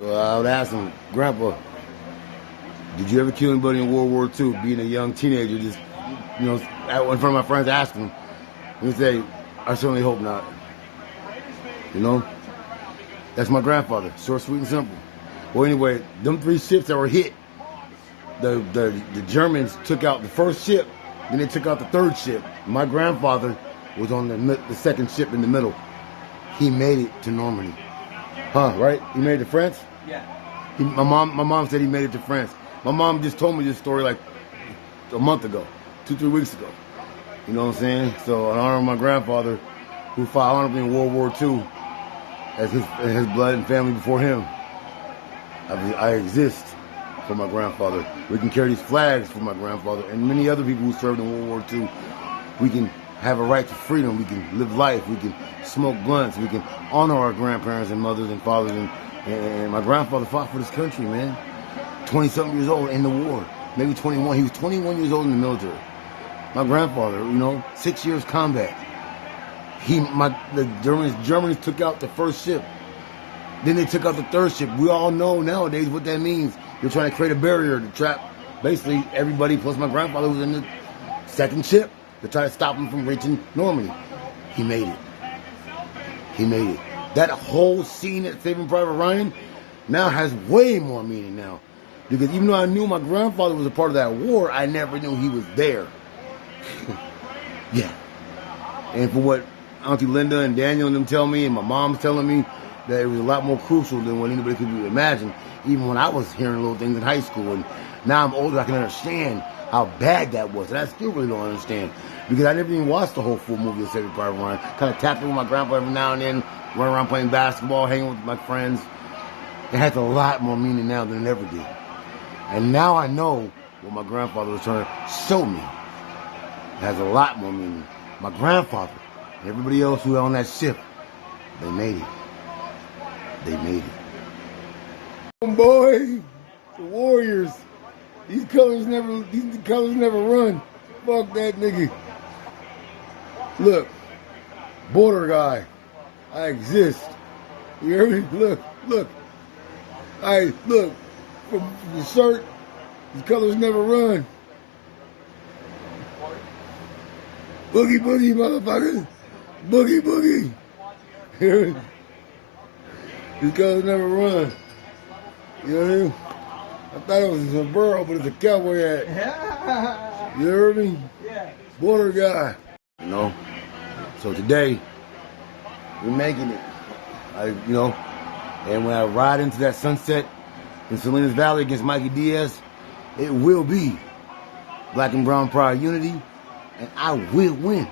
I would ask him, Grandpa, did you ever kill anybody in World War II? Being a young teenager, just, in front of my friends, asking him. And he'd say, I certainly hope not. That's my grandfather, short, sweet, and simple. Well, anyway, them 3 ships that were hit, the Germans took out the first ship, then they took out the 3rd ship. My grandfather was on the 2nd ship in the middle. He made it to Normandy. Right? He made it to France? Yeah. My mom said he made it to France. My mom just told me this story like a month ago, 2-3 weeks ago. You know what I'm saying? So in honor of my grandfather, who fought honorably in World War II, as his blood and family before him, I exist for my grandfather. We can carry these flags for my grandfather and many other people who served in World War II. We can have a right to freedom. We can live life. We can smoke blunts. We can honor our grandparents and mothers and fathers. And my grandfather fought for this country, man. 20-something years old in the war. Maybe 21. He was 21 years old in the military. My grandfather, 6 years combat. The Germans took out the 1st ship. Then they took out the 3rd ship. We all know nowadays what that means. They're trying to create a barrier to trap basically everybody plus my grandfather who was in the 2nd ship to try to stop him from reaching Normandy. He made it. He made it. That whole scene at Saving Private Ryan now has way more meaning now. Because even though I knew my grandfather was a part of that war, I never knew he was there. Yeah. And for what Auntie Linda and Daniel and them tell me, and my mom's telling me, that it was a lot more crucial than what anybody could imagine, even when I was hearing little things in high school. And now I'm older, I can understand how bad that was. And I still really don't understand. Because I never even watched the whole full movie of Saving Private Ryan. Kind of tapped in with my grandpa every now and then, run around playing basketball, hanging with my friends. It has a lot more meaning now than it ever did. And now I know what my grandfather was trying to show me. It has a lot more meaning. My grandfather and everybody else who was on that ship, they made it. They made it. Boy, the Warriors. These colors never run. Fuck that nigga. Look, border guy. I exist. You hear me? Look. Look. From the shirt, these colors never run. Boogie, motherfuckers. Boogie. Hear me? These colors never run. You know what I mean? I thought it was a sombrero, but it's a cowboy hat. You heard me? Yeah. Border guy. So today, we're making it. And when I ride into that sunset in Salinas Valley against Mikey Diaz, it will be Black and Brown Pride Unity, and I will win.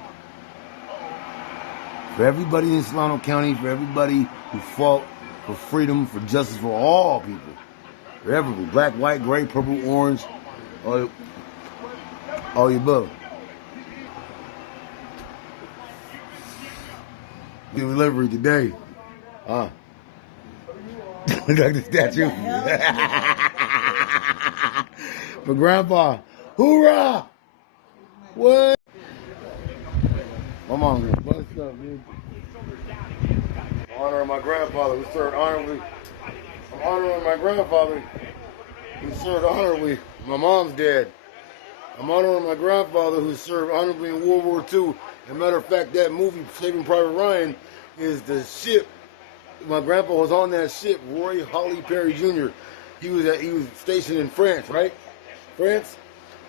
For everybody in Solano County, for everybody who fought for freedom, for justice for all people. For everybody, black, white, gray, purple, orange, all the above. Delivery today. Look at the statue. For Grandpa. Hoorah! What? My mom's gonna bust up, dude. Honoring my grandfather who served honorably. I'm honoring my grandfather who served honorably. My mom's dead. I'm honoring my grandfather who served honorably in World War II. As a matter of fact, that movie, Saving Private Ryan, is the ship. My grandpa was on that ship, Roy Hawley Perry Jr. He was stationed in France, right? France.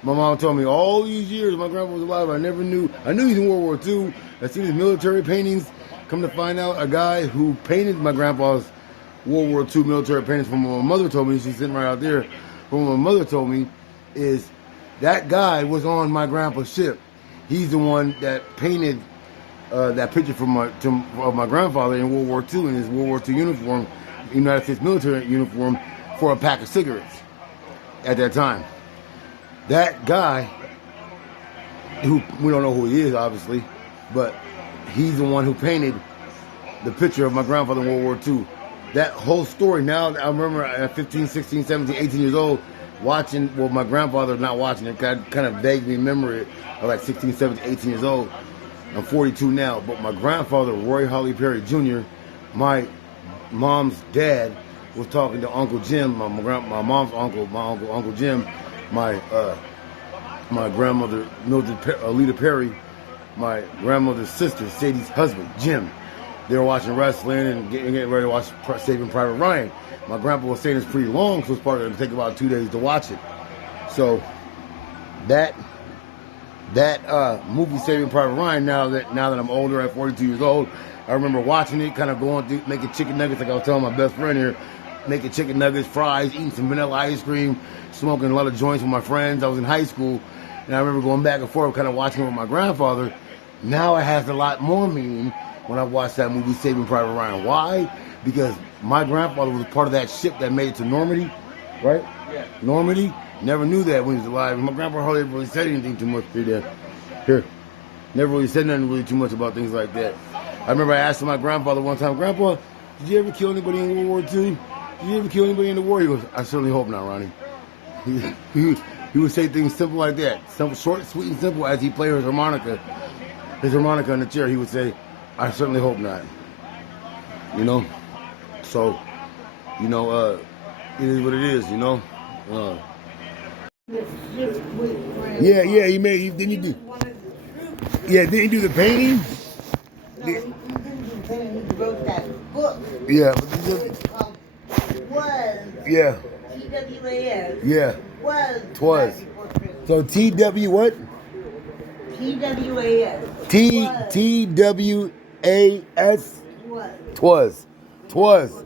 My mom told me all these years my grandpa was alive. I knew he's in World War II. I seen his military paintings. Come to find out, a guy who painted my grandpa's World War II military paintings, from what my mother told me, she's sitting right out there, from what my mother told me, is that guy was on my grandpa's ship. He's the one that painted that picture of my grandfather in World War II in his World War II uniform, United States military uniform, for a pack of cigarettes at that time. That guy, who we don't know who he is, obviously, but he's the one who painted the picture of my grandfather in World War II. That whole story, now I remember at 15, 16, 17, 18 years old, watching, well, my grandfather not watching it, kind of vaguely remember it, I was like 16, 17, 18 years old. I'm 42 now, but my grandfather, Roy Hawley Perry Jr., my mom's dad, was talking to Uncle Jim, my mom's uncle, Uncle Jim, my grandmother Mildred Alita Perry, my grandmother's sister Sadie's husband Jim. They were watching wrestling and getting ready to watch Saving Private Ryan. My grandpa was saying it's pretty long, so it's probably going to take about 2 days to watch it. So that movie Saving Private Ryan. Now that I'm older, at 42 years old, I remember watching it, kind of going through, making chicken nuggets, like I was telling my best friend here, making chicken nuggets, fries, eating some vanilla ice cream, smoking a lot of joints with my friends. I was in high school, and I remember going back and forth, kind of watching it with my grandfather. Now it has a lot more meaning when I watched that movie Saving Private Ryan. Why? Because my grandfather was part of that ship that made it to Normandy, right? Yeah. Normandy. Never knew that when he was alive. My grandpa hardly ever really said anything too much here. Never really said nothing really too much about things like that. I remember I asked my grandfather one time, Grandpa, did you ever kill anybody in World War II? Did you ever kill anybody in the war? He goes, I certainly hope not, Ronnie. He would say things simple like that. Simple, short, sweet, and simple. As he played his harmonica in the chair, he would say, I certainly hope not. You know? So, you know, it is what it is, you know? Yeah, he made, didn't he do? Yeah, didn't he do the painting? No, he didn't do painting, he wrote that book. Yeah. It's called Was. Yeah. TWAS. Yeah. Was. Twas. So TW what? TWAS. TWAS. Twas.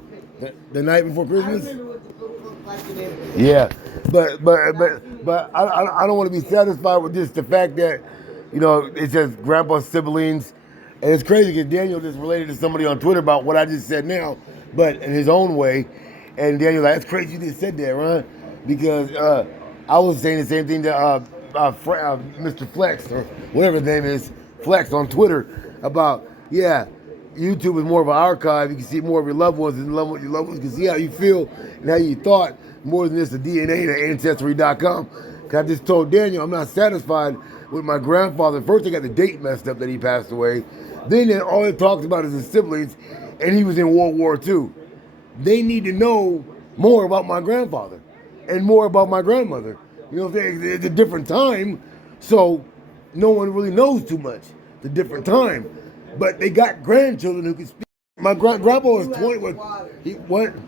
The night before I Christmas? remember what the book looked like today. Yeah, but I don't want to be satisfied with just the fact that, you know, it says grandpa's siblings, and it's crazy because Daniel just related to somebody on Twitter about what I just said now, but in his own way, and Daniel's like, that's crazy you just said that, Ron, because I was saying the same thing to Mr. Flex, or whatever his name is, Flex on Twitter, about, yeah, YouTube is more of an archive. You can see more of your loved ones and your loved ones can see how you feel and how you thought more than just the DNA to Ancestry.com. Because I just told Daniel I'm not satisfied with my grandfather. First, I got the date messed up that he passed away. Then all it talks about is his siblings, and he was in World War II. They need to know more about my grandfather and more about my grandmother. You know what I'm saying? It's a different time, so no one really knows too much. It's a different time. But they got grandchildren who can speak. My grandpa was 20. What? The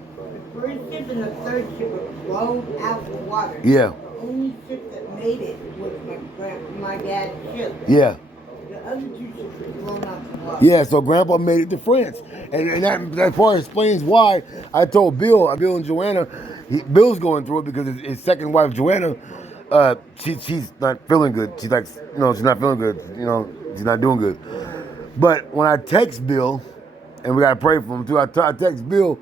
first ship and the third ship were blown out the water. Yeah. The only ship that made it was my dad's ship. Yeah. The other two ships were blown out the water. Yeah, so grandpa made it to France. And that part explains why I told Bill and Joanna, Bill's going through it because his second wife, Joanna, she's not feeling good. She's like, you know, she's not feeling good. You know, she's not doing good. But when I text Bill, and we got to pray for him too, I text Bill,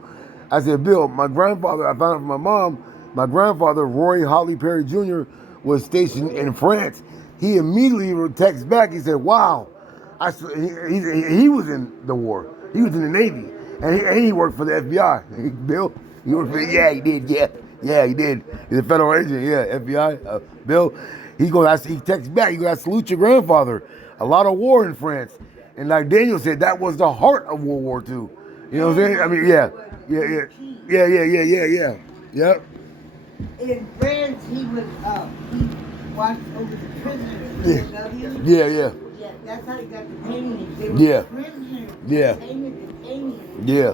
I said, Bill, my grandfather, I found out from my mom, my grandfather, Roy Hawley Perry Jr., was stationed in France. He immediately texted back, he said, wow, he was in the war. He was in the Navy, and he worked for the FBI. Bill, he worked for, yeah, he did, yeah, he did. He's a federal agent, yeah, FBI. Bill, he texts back, he goes, I salute your grandfather. A lot of war in France. And like Daniel said, that was the heart of World War II. You know what I'm saying? I mean, yeah. Yep. In France, he watched over the prisoners. Yeah. Yeah, that's how he got the painting. They were prisoners. Yeah. Painted the painting. Yeah.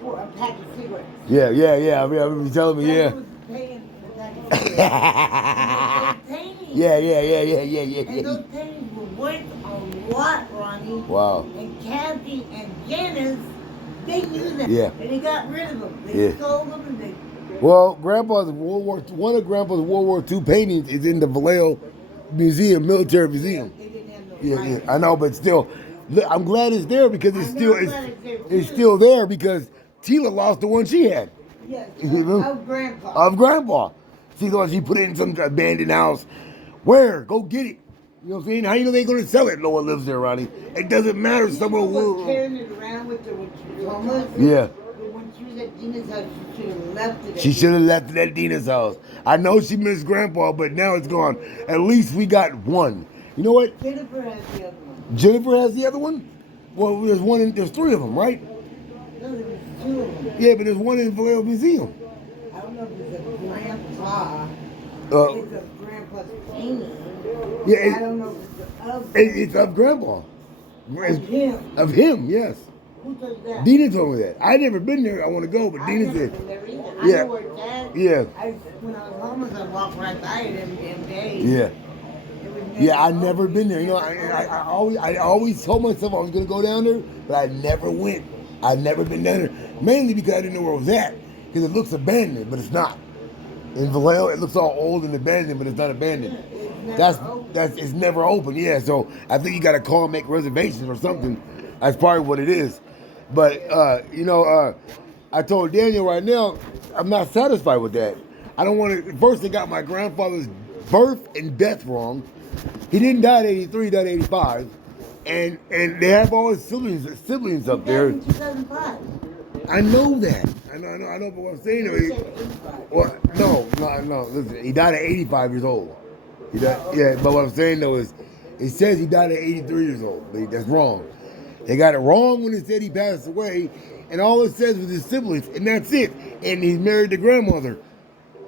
For a pack of cigarettes. Yeah. I remember you telling me, yeah. That was paying for the pack of cigarettes. Yeah. And those paintings were worth a lot, Ronnie. Wow. And Kathy and Janice, they knew that. Yeah. And they got rid of them. They sold them and they... Well, one of Grandpa's World War II paintings is in the Vallejo Museum, Military Museum. They didn't have no Yeah, I know, but still, I'm glad it's there because it's still there because Tila lost the one she had. Yes, of Grandpa. See, the one she put it in some abandoned house. Where? Go get it. You know what I'm saying? How you know they going to sell it? No one lives there, Ronnie. It doesn't matter. Someone will. Carrying it around with her when she was homeless. Yeah. But when she was at Dina's house, she should have left it. She should have left it at Dina's house. I know she missed Grandpa, but now it's gone. At least we got one. You know what? Jennifer has the other one. Jennifer has the other one? Well, there's three of them, right? No, there was tomb. Yeah, but there's one in Vallejo Museum. I don't know if it's a grandpa. It's a grandpa's painting. Yeah, I don't know if it's of it's of Grandpa. Of him. Of him, yes. Who does that? Dina told me that. I never been there. I want to go, but I Dina never said, been there either. I yeah. know where it's at. Yeah. When I was homeless, I walked right by it every damn day. Yeah. It was Yeah, I open. never been there. You know, I always told myself I was gonna go down there, but I never went. I'd never been down there, mainly because I didn't know where it was at. Because it looks abandoned, but it's not. In Vallejo, it looks all old and abandoned, but it's not abandoned. It's never open. Yeah, so I think you got to call and make reservations or something. That's probably what it is. But I told Daniel right now, I'm not satisfied with that. I don't want to. First, they got my grandfather's birth and death wrong. He didn't die at 83, he died at 85. And they have all his siblings up there. In 2005. I know that. I know, but what I'm saying is, well, no. Listen, he died at 85 years old. He died, yeah, but what I'm saying though is, it says he died at 83 years old. That's wrong. They got it wrong when it said he passed away, and all it says was his siblings, and that's it. And he's married to grandmother,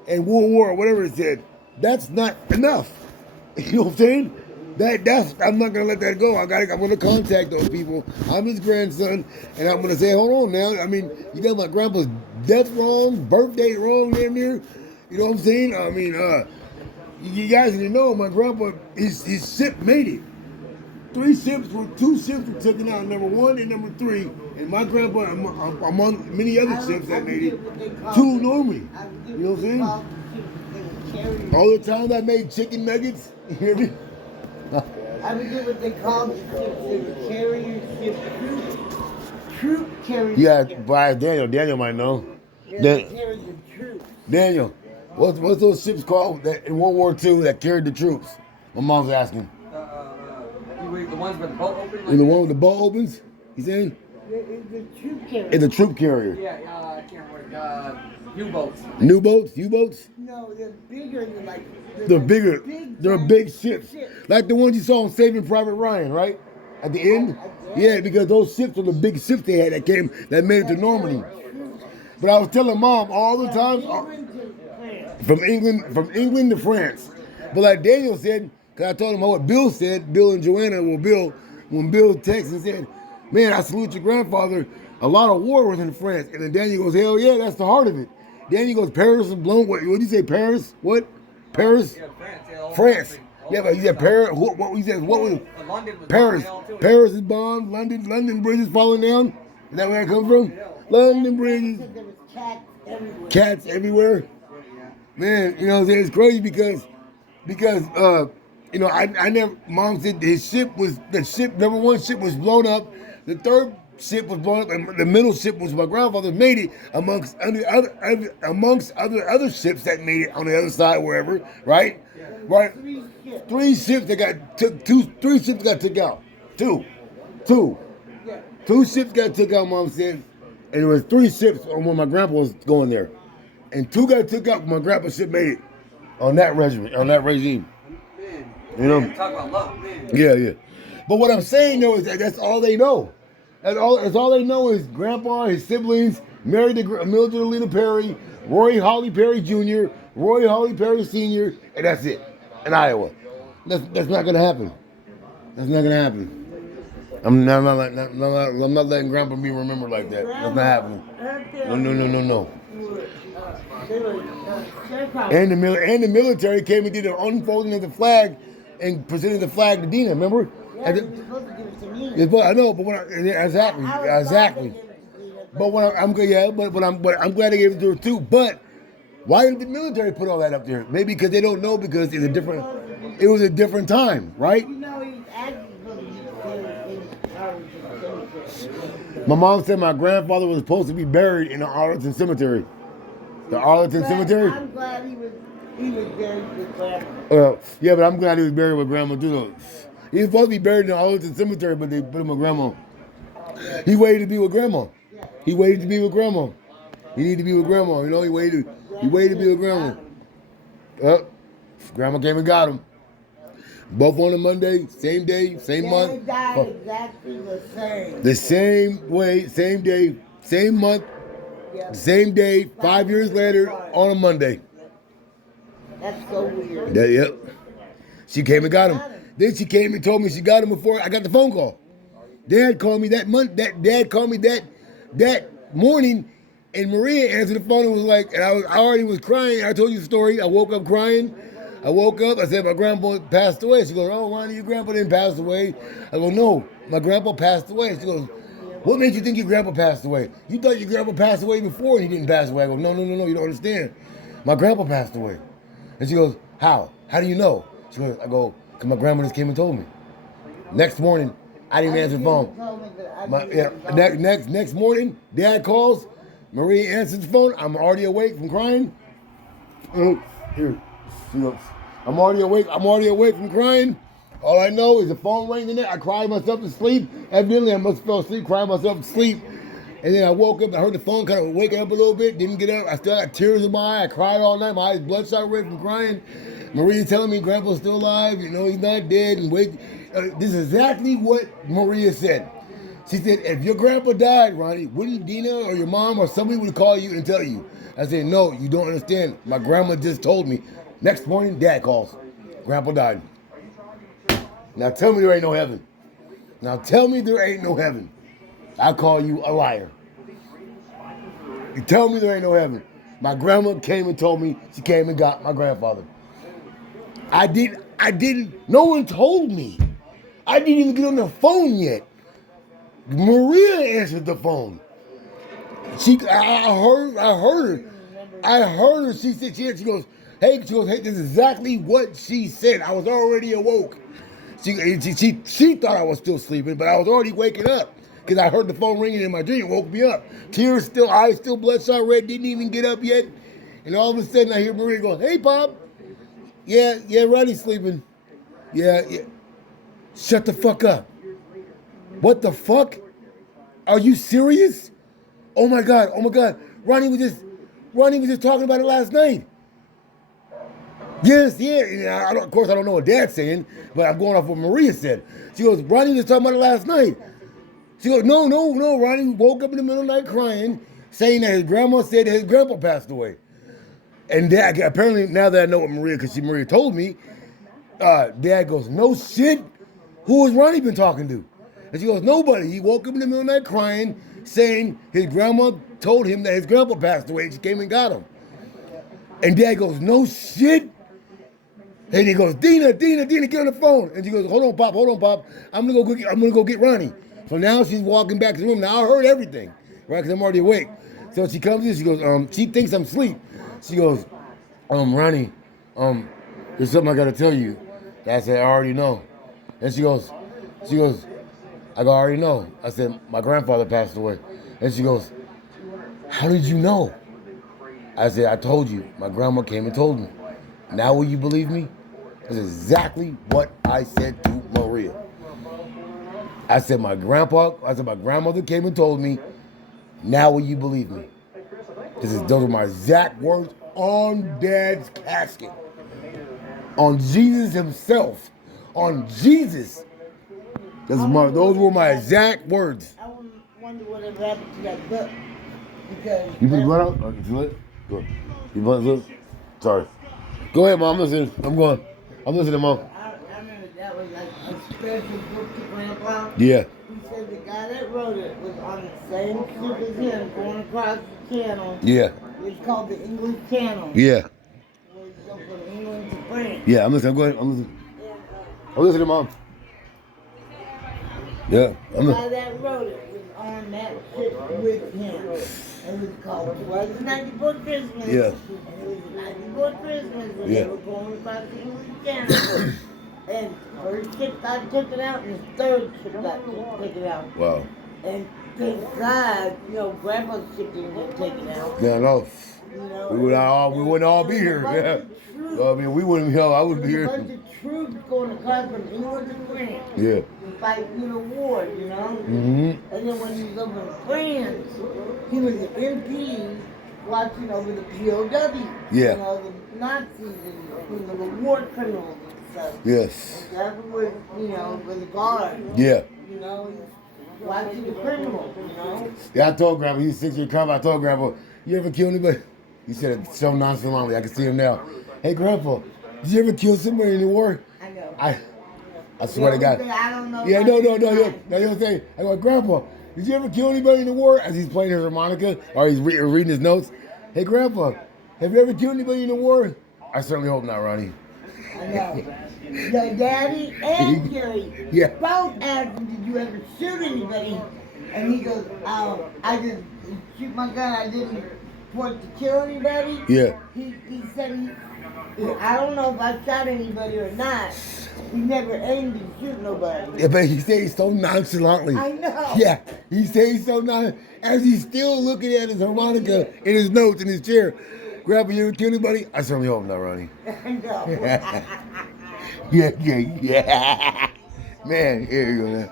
and World War, whatever it said. That's not enough. You know what I'm saying? I'm not gonna let that go. I'm gonna contact those people. I'm his grandson, and I'm gonna say, hold on now. I mean, you got my grandpa's death wrong, birth date wrong, damn near. You know what I'm saying? I mean, you guys didn't know my grandpa. His ship made it. Two ships were taken out, number 1 and number 3, and my grandpa among many other ships that made it. 2 normally. You know what I'm saying? All the time I made chicken nuggets. You hear me? I forget what they called the ships. They were carrier ships. Troop carrier Yeah, ships. by Daniel. Daniel might know. Yeah, they carried the troops. Daniel, what's those ships called that in World War II that carried the troops? My mom's asking. The ones with the boat open? And the one with the boat opens? You saying? The troop carrier. It's a troop carrier. Yeah, I can't remember. U-boats. New boats? U-boats? No, they're bigger than like. They're like bigger. They're big ships. ships. Like the ones you saw on Saving Private Ryan, right? At the end? Yeah, because those ships were the big ships they had that made it to Normandy. But I was telling Mom all the time, from England to France. But like Daniel said, because I told him what Bill said, Bill and Joanna, when Bill texted and said, man, I salute your grandfather, a lot of war was in France. And then Daniel goes, hell yeah, that's the heart of it. Daniel goes, Paris is blown. What did you say, Paris? What? Paris? Yeah, France. Yeah, France. Yeah, but he said Paris. What he said? What was London was Paris? down too. Paris is bombed. London Bridge is falling down. Is that where it comes from? London Bridge. There was cats everywhere. Cats everywhere. Man, you know what I'm saying? It's crazy because I never. Mom said number 1 ship was blown up. The 3rd ship was blown up, and the middle ship was my grandfather made it amongst other ships that made it on the other side, wherever, right? Right. 3 ships that got took. 3 ships got took out. Two ships got took out. Mom said, and it was 3 ships when my grandpa was going there, and 2 got took out when my grandpa's ship made it on that regime. You know. Talk about luck, man. Yeah. But what I'm saying though is that's all they know. That's all they know is Grandpa, his siblings, married to Mildred Alina Perry, Roy Hawley Perry Jr., Roy Hawley Perry Sr., and that's it. In Iowa. That's not gonna happen. That's not gonna happen. I'm not letting Grandpa be remembered like that. That's not happening. No. And the military came and did an unfolding of the flag and presented the flag to Dina. Remember? Yeah, you were supposed to give it to me. I know, but exactly. But I'm glad they gave it to her too. But why did the military put all that up there? Maybe because they don't know because it was a different time, right? You know, he's actually supposed to be buried in Arlington Cemetery. My mom said my grandfather was supposed to be buried in the Arlington Cemetery. The Arlington Cemetery? I'm glad he was buried with Grandma. Yeah, but I'm glad he was buried with Grandma too. Though. He was supposed to be buried in the Arlington Cemetery, but they put him with Grandma. He waited to be with Grandma. He waited to be with Grandma. He needed to be with Grandma. You know, he waited to be with Grandma. Grandma came and got him. Both on a Monday, same day, same month. They died exactly the same. The same way, same day, same month, Yeah. The same day, 5 years later, on a Monday. That's so weird. Yeah, yep. She came and got him. Then she came and told me she got him before I got the phone call. Dad called me Dad called me that morning, and Maria answered the phone and was like, and I already was crying. I told you the story. I woke up crying. I woke up. I said my grandpa passed away. She goes, "Oh, Ronnie, your grandpa didn't pass away." I go, "No, my grandpa passed away." She goes, "What made you think your grandpa passed away? You thought your grandpa passed away before and he didn't pass away." I go, "No, you don't understand. My grandpa passed away." And she goes, "How? How do you know?" She goes, I go, "Because my grandma just came and told me." Next morning, I didn't answer the phone. Next morning, Dad calls. Maria answers the phone. I'm already awake from crying. Here, I'm already awake. I'm already awake from crying. All I know is the phone rang in there. I cried myself to sleep. Evidently, I must have fell asleep, cried myself to sleep. And then I woke up. I heard the phone kind of waking up a little bit. Didn't get up. I still got tears in my eye. I cried all night. My eyes bloodshot red from crying. Maria telling me Grandpa's still alive. You know, he's not dead. And wait, this is exactly what Maria said. She said, "If your grandpa died, Ronnie, wouldn't Dina or your mom or somebody would call you and tell you?" I said, "No, you don't understand. My grandma just told me." Next morning, Dad calls. Grandpa died. Now tell me there ain't no heaven. Now tell me there ain't no heaven. I call you a liar. You tell me there ain't no heaven. My grandma came and told me she came and got my grandfather. I didn't, no one told me. I didn't even get on the phone yet. Maria answered the phone. I heard her. She said, she goes, hey, this is exactly what she said. I was already awoke. She thought I was still sleeping, but I was already waking up because I heard the phone ringing in my dream. It woke me up. Tears still, eyes still bloodshot red. Didn't even get up yet. And all of a sudden, I hear Maria go, "Hey, Pop. Yeah, Ronnie's sleeping. Yeah. Shut the fuck up. What the fuck? Are you serious? Oh my God. Ronnie was just talking about it last night." Yes, yeah. Of course, I don't know what Dad's saying, but I'm going off what Maria said. She goes, "Ronnie was talking about it last night." She goes, No. Ronnie woke up in the middle of the night crying, saying that his grandma said that his grandpa passed away. And Dad, apparently, now that I know what Maria told me, Dad goes, "No shit. Who has Ronnie been talking to?" And she goes, "Nobody. He woke up in the middle of the night crying, saying his grandma told him that his grandpa passed away, and she came and got him." And Dad goes, "No shit." And he goes, Dina, get on the phone. And she goes, hold on, Pop. I'm gonna go get Ronnie. So now she's walking back to the room. Now I heard everything, right? Because I'm already awake. So she comes in. She goes, she thinks I'm asleep. She goes, "Ronnie, there's something I gotta tell you." I said, "I already know." And she goes, I go, "I already know." I said, "My grandfather passed away." And she goes, "How did you know?" I said, "I told you. My grandma came and told me. Now will you believe me?" That's exactly what I said to Maria. I said, my grandmother came and told me. Now will you believe me? Those are my exact words on Dad's casket. On Jesus himself. On Jesus. Those were my exact words. I wonder what happened to that book. Because You put the blood out? Okay, too late? Go. You blood look? Sorry. Go ahead, Mom. I'm listening. I'm going. I'm listening, Mom. I remember that was like a special book to Grandpa. Yeah. He said the guy that wrote it was on the same ship as him, going across the channel. Yeah. It's called the English Channel. Yeah. Where you go from England to France. Yeah, I'm listening. Go ahead. I'm listening. I'm listening, Mom. Yeah. The guy that wrote it was on that ship with him. And it was called It Was the Night Before Christmas. Yeah. And it was the night before Christmas when Yeah. they were going across the English Channel. And the first ship got taken out and the third ship got taken out. Wow. And thank God, Grandpa's ship didn't get taken out. Yeah, no. We wouldn't all be here. Yeah. I mean, we wouldn't. I wouldn't be There here. was a bunch of troops going across from England to France. Yeah. To fight war, Mm-hmm. And then when he was over in France, he was an MP watching over the POW. Yeah. The Nazis and the war criminals and stuff. Yes. And that was, with the guard. Yeah. watching the criminal, you know? Yeah, I told Grandpa, he was 6 years Grandpa. I told Grandpa, you ever kill anybody? He said it so nonchalantly. I can see him now. Hey, Grandpa, did you ever kill somebody in the war? I know. I swear to God. I don't know. Yeah, no. You know what I'm saying? I go, Grandpa, did you ever kill anybody in the war? As he's playing his harmonica or he's reading his notes. Hey, Grandpa, have you ever killed anybody in the war? I certainly hope not, Ronnie. I know. Your daddy and Jerry Yeah. both asked him, did you ever shoot anybody? And he goes, I just shoot my gun. I didn't want to kill anybody. Yeah. He said, I don't know if I shot anybody or not. He never aimed to shoot nobody. Yeah, but he said it so nonchalantly. I know. Yeah, he said it so nonchalant. As he's still looking at his harmonica in his notes in his chair. Grandpa, you ever kill anybody? I certainly hope not, Ronnie. I know. Yeah. Man, here you go, man.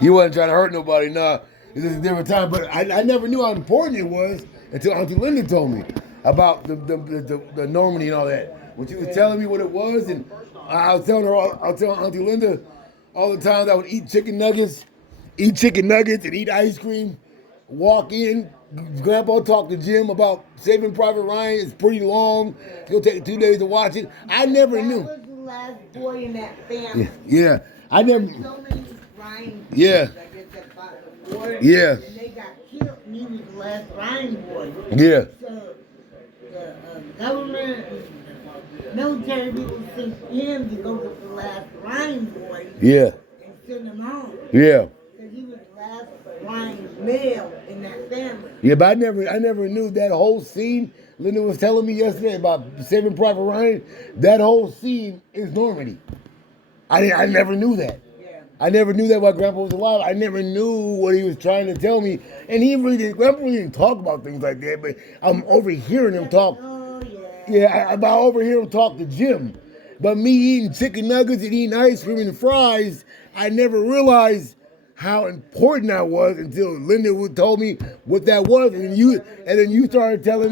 He wasn't trying to hurt nobody, nah. It's just a different time. But I never knew how important it was until Auntie Linda told me about the Normandy and all that. When she was telling me what it was, and I was telling Auntie Linda all the time that I would eat chicken nuggets and eat ice cream, walk in, Grandpa talked to Jim about Saving Private Ryan. It's pretty long. It's going to take 2 days to watch it. I never knew. That was the last boy in that family. Yeah. I never. So many Ryan boys, Yeah. I guess that fought the war. Yeah. And they got killed, and he was the last Ryan boy. Yeah. So the government, military people sent him to go with the last Ryan boy Yeah. and send him home. Yeah. Because he was the last Ryan male in that family. Yeah, but I never knew that whole scene. Linda was telling me yesterday about Saving Private Ryan. That whole scene is Normandy. I never knew that. Yeah. I never knew that while Grandpa was alive. I never knew what he was trying to tell me. And Grandpa really didn't talk about things like that, but I'm overhearing him talk. Oh, yeah. Yeah, I overhear him talk to Jim. But me eating chicken nuggets and eating ice cream and fries, I never realized how important that was until Linda told me what that was, and then you started telling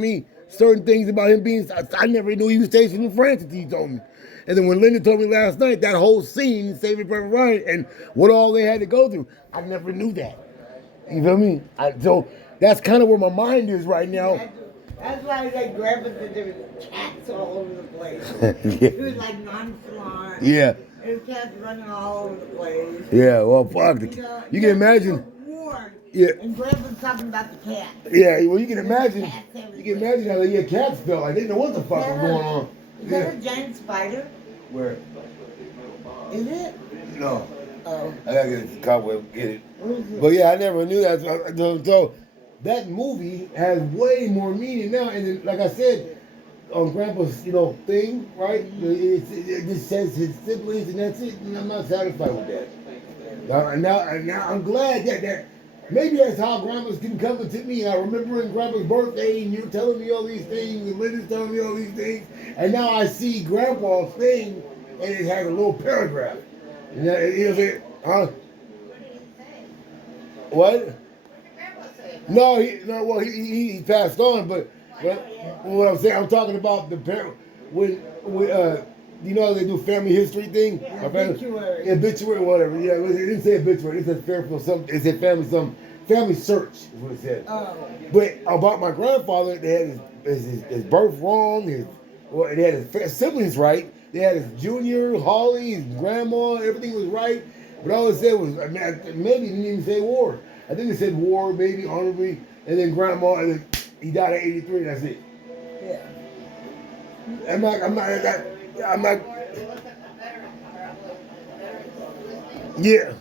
me certain things about him being. I never knew he was stationed in France until you told me. And then when Linda told me last night that whole scene, Saving Private Ryan, and what all they had to go through, I never knew that. You feel me? So that's kind of where my mind is right now. That's why like Grandpa said there was cats all over the place. Yeah. It was like nonchalant. Yeah. There was cats running all over the place. Yeah, well, fuck. You can imagine. War, Yeah. And Grandpa's talking about the cat. Yeah, well, you can imagine how the cats felt. Like they didn't know what the fuck was going on. Is that a giant spider? Where? Is it? No. Oh. I gotta get the cobweb, get it. What is it? But yeah, I never knew that. So that movie has way more meaning now. And then, like I said, on Grandpa's, thing, right? It just says his siblings, and that's it. And I'm not satisfied with that. Now I'm glad that maybe that's how Grandpa's can come to me. I remember Grandpa's birthday, and you're telling me all these things, and Linda's telling me all these things, and now I see Grandpa's thing, and it has a little paragraph. And that is it, huh? What? No, he passed on, but what I'm saying, I'm talking about the parent when how they do family history thing? Yeah, obituary. Obituary, whatever. Yeah, it didn't say obituary. It said it said family search is what it said. Oh. But about my grandfather, they had his birth wrong. They had his siblings right. They had his junior, Hawley, his grandma. Everything was right. But all it said was maybe it didn't even say war. I think it said war, maybe honorably, and then grandma, and then he died at 83. That's it. Yeah. I'm not. Yeah.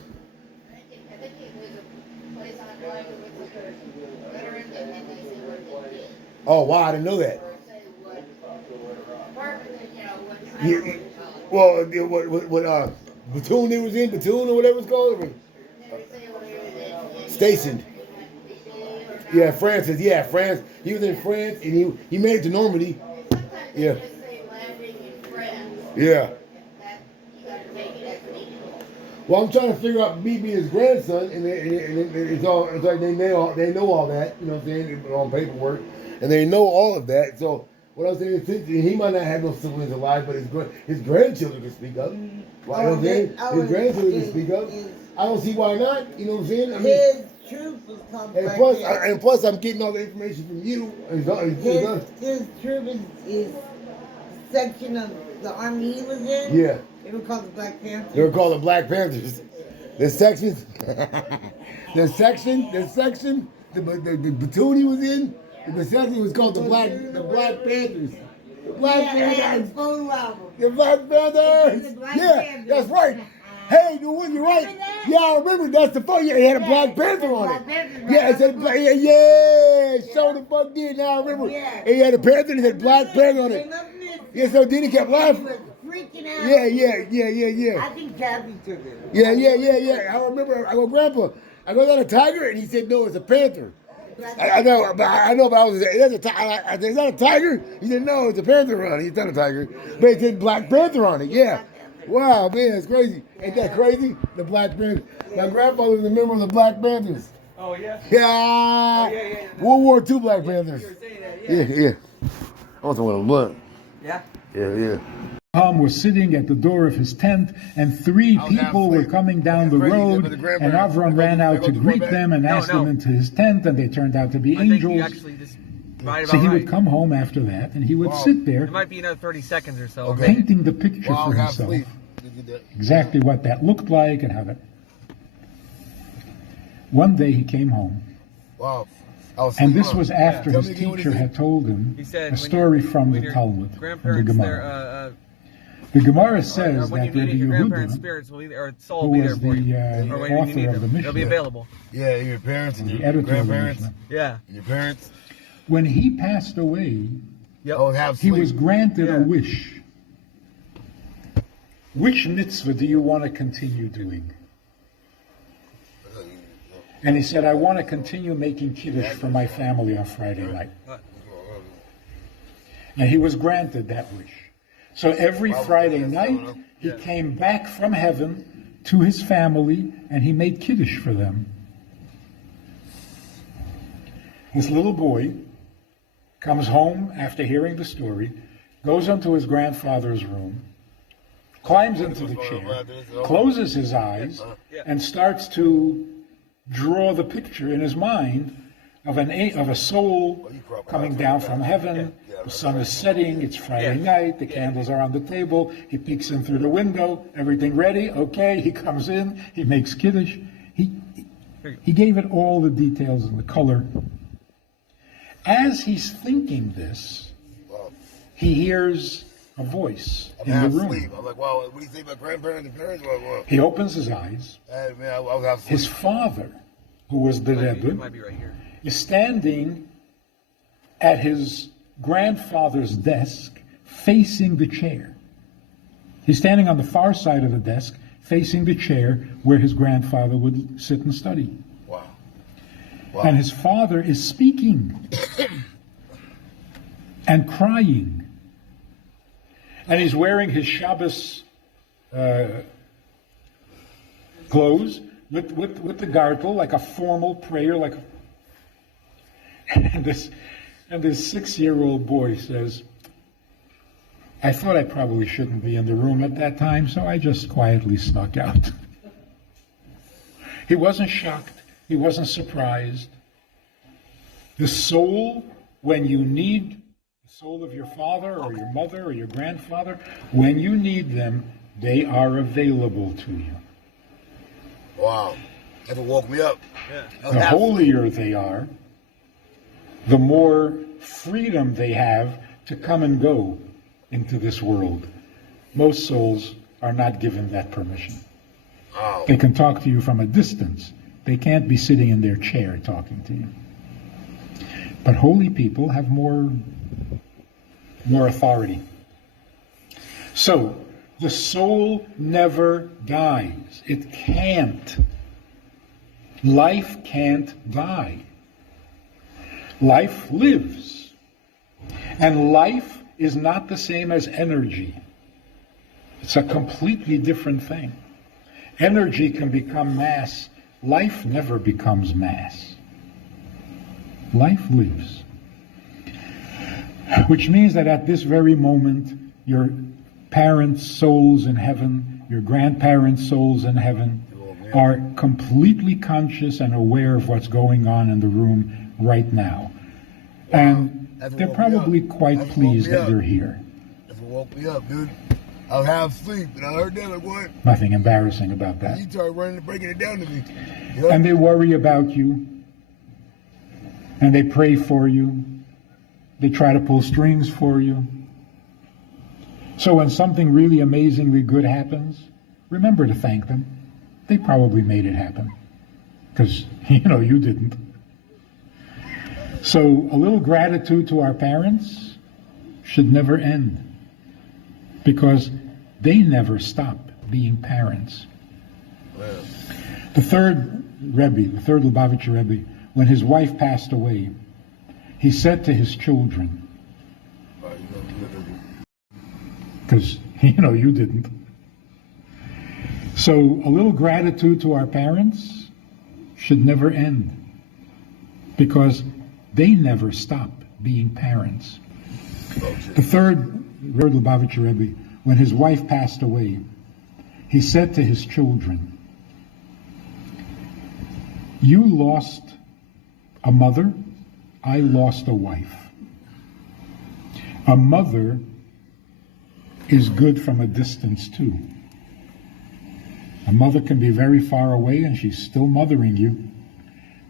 Oh wow, I didn't know that. Yeah. Well, what platoon he was in, platoon or whatever it's called. Stationed. Yeah, France. He was in France, and he made it to Normandy. Yeah. Yeah. Well, I'm trying to figure out me being his grandson, and it's like they know all that, you know what I'm saying, on paperwork, and they know all of that. So what I'm saying is, he might not have no siblings alive, but his grandchildren can speak up. Why don't they? His grandchildren can speak up. I don't see why not. You know what I'm saying? I mean, his truth was called and plus, I'm getting all the information from you. His troop is section of the army he was in. Yeah. They were called the Black Panthers. They were called the Black Panthers. The section, the platoon he was in, the section was called the Black Panthers. The Black Panthers. The Black Panthers. Yeah, that's right. Hey, you're right. Yeah, I remember. That's the phone. Yeah, it had a Black Panther on it. Yeah, it said, so the fuck did. Now I remember. It had a panther and it had Black Panther on it. Yeah, so then he kept laughing. Freaking out. Yeah. I think Kathy took it. Yeah. I remember. I go, Grandpa. I go, is that a tiger? And he said, no, it's a panther. I know, but I was. Is that a tiger? He said, no, it's a panther on it. It's not a tiger, but it said Black Panther on it. Yeah. Wow, man, it's crazy. Ain't that crazy? The Black Panther. My grandfather was a member of the Black Panthers. Oh, yeah? Yeah. World War II Black Panthers. You were saying that, Yeah. I want to look. Yeah? Yeah. Tom was sitting at the door of his tent, and three people were coming down the road, and Avram ran out to greet them and ask them into his tent, and they turned out to be angels. So he would come home after that, and he would sit there. It might be another 30 seconds or so. Painting the picture for himself. Exactly what that looked like and how that. One day he came home. Wow. And this was after his teacher had told him a story from the Talmud, from the Gemara. The Gemara says that Rabbi Yehuda, who was the author of the Mishnah, it'll be available. Yeah, your parents and the editor of the Mishnah. Yeah. And your parents. When he passed away, Yep. he was granted a wish. Which mitzvah do you want to continue doing? And he said, I want to continue making kiddush for my family on Friday night. And he was granted that wish. So every Friday night, he came back from heaven to his family, and he made kiddush for them. This little boy comes home after hearing the story, goes into his grandfather's room, climbs into the chair, closes his eyes, and starts to draw the picture in his mind of a soul coming down from heaven. The sun is setting, it's Friday night, the candles are on the table, he peeks in through the window, everything ready, okay, he comes in, he makes kiddush. He gave it all the details and the color. As he's thinking this, he hears a voice in the room. I'm like, wow, what do you think about grandparents and parents? Well, he opens his eyes. hey, man, I was His father, who was the Rebbe, might be right here. is standing at his grandfather's desk facing the chair. He's standing on the far side of the desk facing the chair where his grandfather would sit and study. Wow. And his father is speaking and crying. And he's wearing his Shabbos clothes with the gartel, like a formal prayer, like. And this 6-year-old boy says, I thought I probably shouldn't be in the room at that time, so I just quietly snuck out. He wasn't shocked. He wasn't surprised. The soul, when you need the soul of your father or your mother or your grandfather, when you need them, they are available to you. Wow. That woke me up. The holier they are, the more freedom they have to come and go into this world. Most souls are not given that permission. Wow. They can talk to you from a distance. They can't be sitting in their chair talking to you. But holy people have more authority. So, the soul never dies. It can't. Life can't die. Life lives. And life is not the same as energy. It's a completely different thing. Energy can become mass. Life never becomes mass. Life lives. Which means that at this very moment, your parents' souls in heaven, your grandparents' souls in heaven, are completely conscious and aware of what's going on in the room right now. And they're probably quite pleased that you're here. That's what woke me up, dude. I was half asleep, and I heard that, like, what? Nothing embarrassing about that. You started running and breaking it down to me. And they worry about you, and they pray for you. They try to pull strings for you. So when something really amazingly good happens, remember to thank them. They probably made it happen, because, you didn't. So a little gratitude to our parents should never end, because they never stop being parents. The third Lubavitcher Rebbe, when his wife passed away, he said to his children, because, you didn't. So a little gratitude to our parents should never end, because they never stop being parents. The third Lubavitcher Rebbe, when his wife passed away, he said to his children, "You lost a mother, I lost a wife. A mother is good from a distance too. A mother can be very far away and she's still mothering you,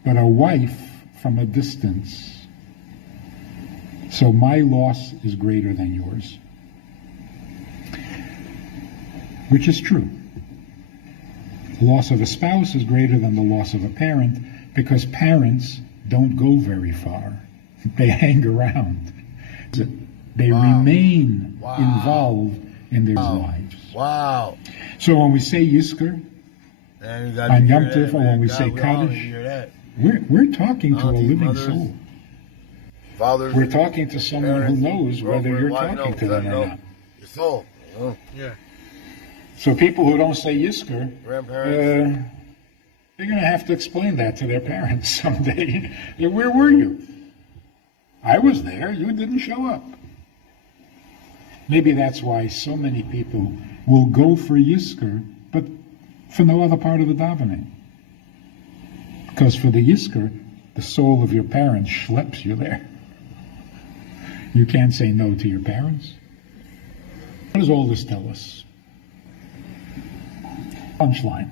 but a wife from a distance. So my loss is greater than yours." Which is true. The loss of a spouse is greater than the loss of a parent, because parents don't go very far. They hang around. They remain involved in their lives. Wow. So when we say Yizkor on Yom Tov, or when we say Kaddish, we're talking to a living soul. Fathers, we're talking to someone who knows whether you're talking to them or not. Your soul. Yeah. So people who don't say Yizkor, Grandparents. they're going to have to explain that to their parents someday. Where were you? I was there. You didn't show up. Maybe that's why so many people will go for Yizkor, but for no other part of the davening. Because for the Yizkor, the soul of your parents schleps you there. You can't say no to your parents. What does all this tell us? Punchline.